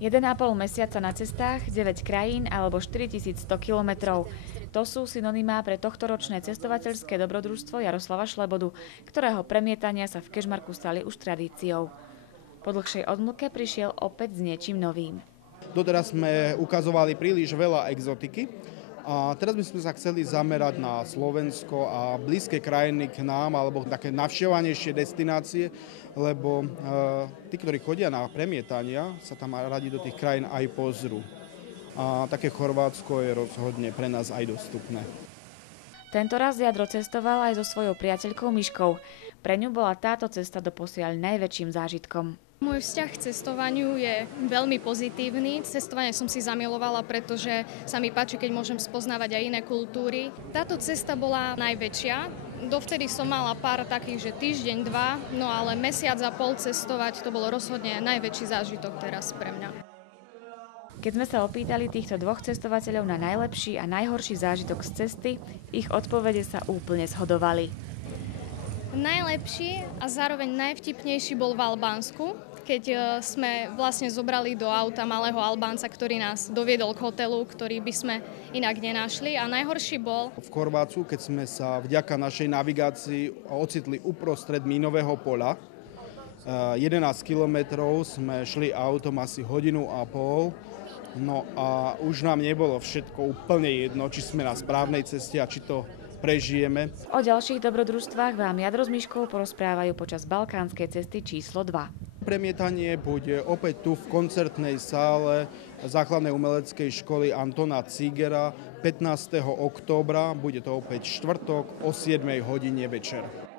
1,5 mesiaca na cestách, 9 krajín alebo 4100 kilometrov. To sú synonymá pre tohtoročné cestovateľské dobrodružstvo Jaroslava Šlebodu, ktorého premietania sa v Kežmarku stali už tradíciou. Po dlhšej odmlke prišiel opäť s niečím novým. Doteraz sme ukazovali príliš veľa exotiky a teraz by sme sa chceli zamerať na Slovensko a blízke krajiny k nám alebo také navštevovanejšie destinácie, lebo tí, ktorí chodia na premietania, sa tam radi do tých krajín aj pozrú. A také Chorvátsko je rozhodne pre nás aj dostupné. Tento raz Jadro cestoval aj so svojou priateľkou Miškou. Pre ňu bola táto cesta doposiaľ najväčším zážitkom. Môj vzťah k cestovaniu je veľmi pozitívny. Cestovanie som si zamilovala, pretože sa mi páči, keď môžem spoznávať aj iné kultúry. Táto cesta bola najväčšia. Dovtedy som mala pár takých, že týždeň, dva, no ale mesiac a pol cestovať, to bol rozhodne najväčší zážitok teraz pre mňa. Keď sme sa opýtali týchto dvoch cestovateľov na najlepší a najhorší zážitok z cesty, ich odpovede sa úplne zhodovali. Najlepší a zároveň najvtipnejší bol v Albánsku, keď sme vlastne zobrali do auta malého Albánca, ktorý nás doviedol k hotelu, ktorý by sme inak nenašli. A najhorší bol v Chorvátsku, keď sme sa vďaka našej navigácii ocitli uprostred mínového poľa. 11 kilometrov sme šli autom asi hodinu a pol. No a už nám nebolo všetko úplne jedno, či sme na správnej ceste a či to prežijeme. O ďalších dobrodružstvách vám Jadro s Miškou porozprávajú počas balkánskej cesty číslo 2. Premietanie bude opäť tu v koncertnej sále Základnej umeleckej školy Antona Cígera 15. októbra. Bude to opäť štvrtok o 7 hodine večer.